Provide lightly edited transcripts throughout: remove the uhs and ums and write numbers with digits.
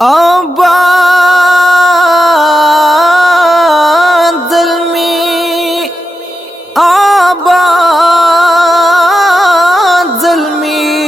آباد ظلمي آباد ظلمي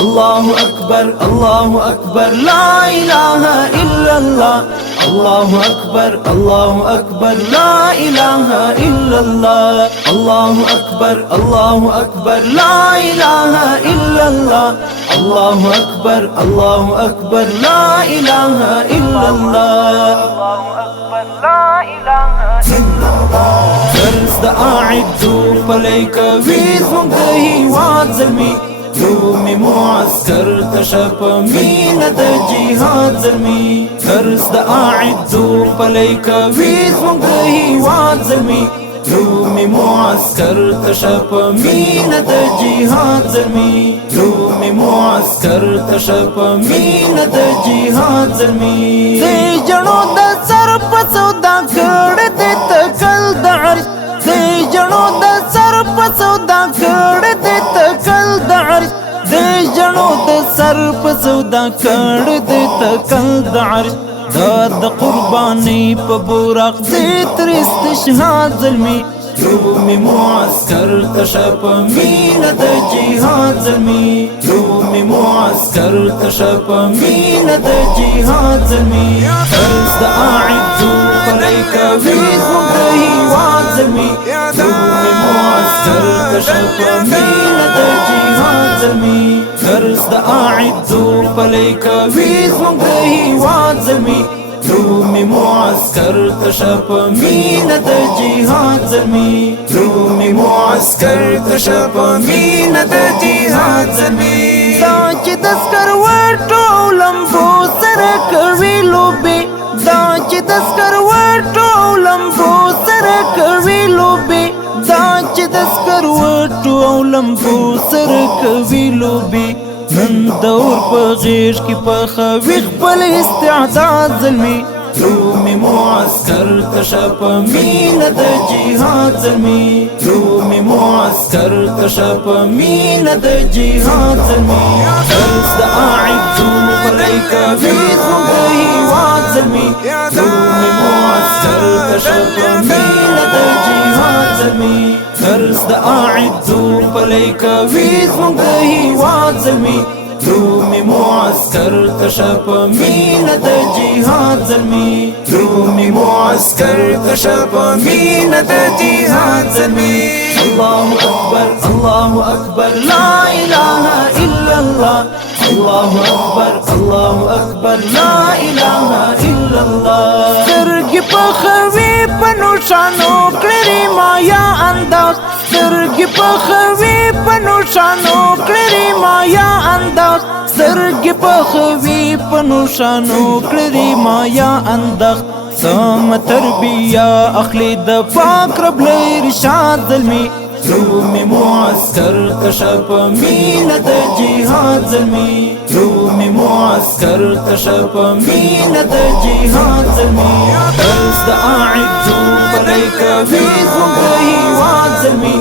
الله أكبر الله أكبر لا إله إلا الله الله أكبر الله أكبر لا إله إلا الله الله أكبر الله أكبر لا إله إلا الله الله أكبر الله أكبر لا إله إلا الله الله أكبر لا إله إلا الله فرز دا أعدو فليك ويز منتهي وعزلمي يومي معسكر تشاف مين دا جهاد زلمي فرز دا أعدو فليك ويز منتهي وعزلمي يومي معسكر تشاف مين دا جهاد زلمي يومي معسكر تشاف مين دا جهاد زلمي زي جنو دا سر پسودا کڑ دے تکل دا عرش زي جنو دا سر پسودا کڑ دے تکل دا عرش زي جنو دا سر پسودا کڑ دے تکل دا عرش دا قرباني پا براق زيتر استشهاد ظلمي يومي معسكر تشاف مين دا جهاد ظلمي يومي معسكر تشاف مين دا جهاد ظلمي فرز دا أعدو فليك ويز منتهي وعزلمي يومي معسكر تشاف مين دا جهاد ظلمي فرز دا أعدو فليك ويز منتهي وعزلمي يومي معسكر تشاف مين دا جهاد زلمي يومي معسكر تشاف مين دا جهاد زلمي دا چې دسکر ورټو لمبو سره کوي لوبي دا چې دسکر ورټو لمبو سره کوي لوبي دا چې دسکر ورټو لمبو سره کوي لوبي نن دور په غیش کې په خوي خپل استعداد ظلمي يومي معسكر تشاف مين دا جهاد ظلمي يومي معسكر تشاف مين دا جهاد ظلمي فرز دا أعدو فليك ويز منتهي وعزلمي يومي معسكر تشاف مين دا جهاد ظلمي فرز دا أعدو فليك ويز منتهي وعزلمي يومي معسكر تشاف مين دا جهاد ظلمي يومي معسكر تشاف مين دا جهاد ظلمي الله أكبر الله أكبر لا إله إلا الله الله أكبر الله أكبر لا إله إلا الله سترګې په خوي په نوشانو کړې ما یا انداز سترګې په خوي په نوشانو کړې ما یا انداز سترګې په خوي په نوشانو کړې ما یا انداز سم تربیه اخلي د پاک رب ارشاد ظلمي يومي معسكر تشاف مين دا جهاد ظلمي يومي معسكر تشاف مين دا جهاد ظلمي فرز دا أعدو فليك ويز منتهي وعزلمي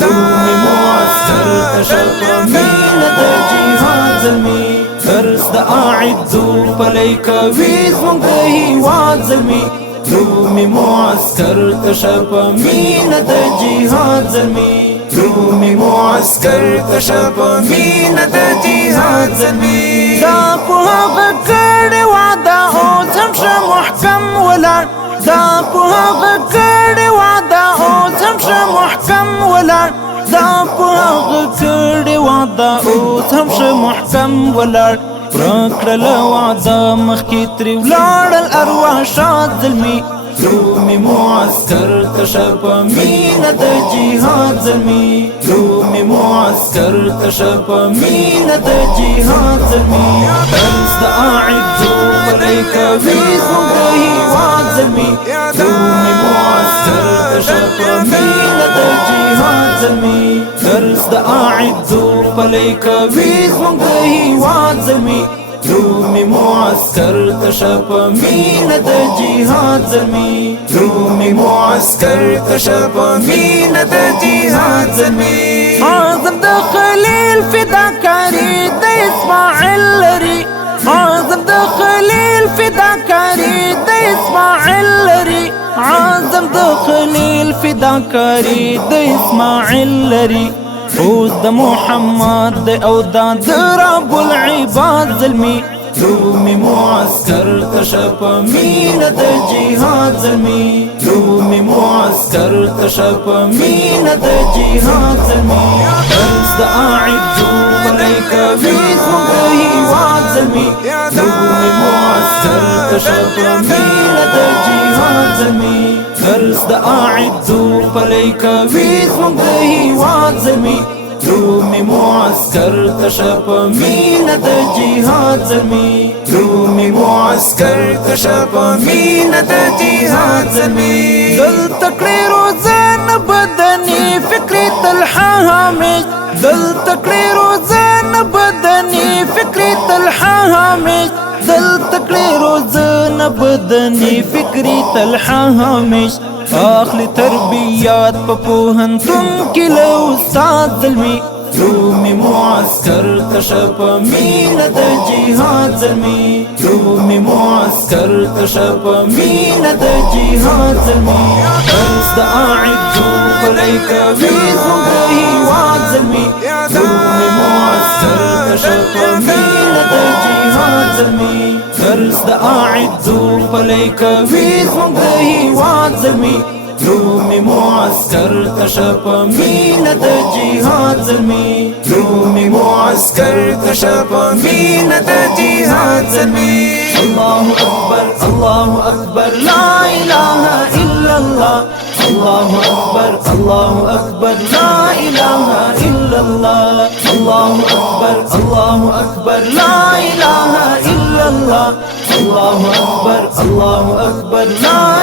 يومي معسكر تشاف مين دا جهاد ظلمي فرز دا أعدو فليك ويز منتهي وعزلمي يومي معسكر تشاف مين دا جهاد ظلمي يومي معسكر تشاف مين دا جهاد ظلمي دا په هغه کړه وعده اوس هم شه محکم ولاړ دا په هغه کړه وعده اوس هم شه محکم ولاړ دا په هغه کړه وعده اوس هم شه محکم ولاړ پرکړه وعده مخکې ترې ولاړل ارواح شاد ظلمي يومي معسكر تشاف مين دا جهاد ظلمي يومي معسكر تشاف مين دا جهاد ظلمي فرز دا أعدو فليك ويز منتهي وعزلمي يومي معسكر تشاف مين دا جهاد ظلمي فرز دا أعدو فليك ويز منتهي وعزلمي يومي معسكر تشاف مين دا جهاد ظلمي يومي معسكر تشاف مين دا جهاد ظلمي عظم دا خليل فداكاري دا اسماعيل فداکاری د اسماعیل لري عازم د خلیل فداکاری د اسماعیل لري اوس د محمد د او د رب العباد ظلمي رومي معسكر تشپ مين د جهاد زلمي رومي معسكر تشپ مين د جهاد زلمي درس د اعدو عليك بيت مغهي واد زلمي رومي معسكر تشپ مين د جهاد زلمي درس د اعدو عليك بيت مغهي واد زلمي رومي معسكر تشپ مين د جهاد زلمي رومي معسكر تشپ مين د جهاد زلمي دل تکړه روزان بدني فکری تلحا هامش دل تکړه روزان بدني فکری تلحا هامش دل تکړه روزان بدني فکری تلحا هامش اخلي تربيات پوهنتون کې له استاد زلمي رومي معسكر تشپ مين د جهاد زلمي رومي معسكر تشپ مين د جهاد زلمي درس د اعدو عليك بيت مغهي واد زلمي رومي معسكر تشپ مين د جهاد زلمي درس د اعدو عليك بيت مغهي واد زلمي رومي معسكر تشپ مين د جهاد زلمي رومي معسكر تشپ مين د جهاد زلمي الله أكبر الله أكبر لا إله إلا الله الله أكبر الله أكبر لا إله إلا الله الله أكبر الله أكبر لا إله إلا الله الله أكبر الله أكبر لا